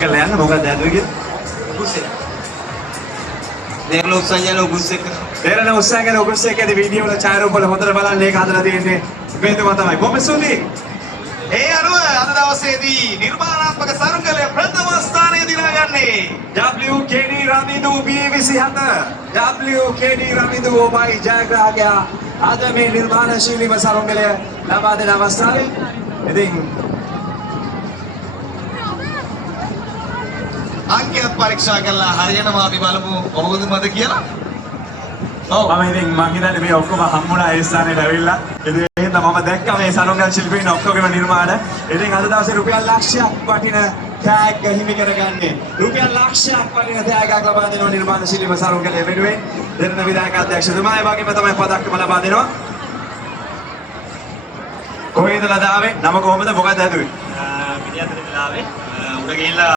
Kalian mau nggak jatuh gitu? Buset. Deklok saja lo buset. Dera na usaha කරන ඔගොස් එකේ video වල ඡායාරූප වල හොඳට බලන්න ඒක හදලා තියෙන්නේ මේ තුමා තමයි බොහොම ස්තුතියි. ඒ අනුව අද දවසේදී නිර්මාණාත්මක සරුංගලය ප්‍රථම ස්ථානය දිනාගන්නේ WKD Ramidu B27 WKD Ramidu ඔබයි ජයග්‍රාහකයා අද මේ නිර්මාණශීලීව සරුංගලය ලබා දෙන අවස්ථාවේ ඉතින් අංකයත් පරීක්ෂා කළා හරියටම අපි බලමු කොහොමද කියලා. මම ඉතින් මං හිතන්නේ මේ ඔක්කොම හම්බුණා ඒ ස්ථානෙට ඇවිල්ලා. ඉතින් එහෙනම් මම දැක්කා මේ සරුංගල් ශිල්පීන් ඔක්කොගේම නිර්මාණ. ඉතින් අද දවසේ රුපියල් ලක්ෂයක් වටින ටැග් හිමි කරගන්නේ. රුපියල් ලක්ෂයක් වටින ටැග්යක් ලබා දෙනවා නිර්මාණ ශිල්පී සරුංගලයේ වෙනුවෙන්. දෙරණ විධායක අධ්‍යක්ෂතුමා ඒ වගේම තමයි පදක්කම ලබා දෙනවා. කොහේද ලදාවේ? නම කොහොමද? මොකක්ද හැදුවේ? පිටියතර වෙලාවේ උඩ ගිහිල්ලා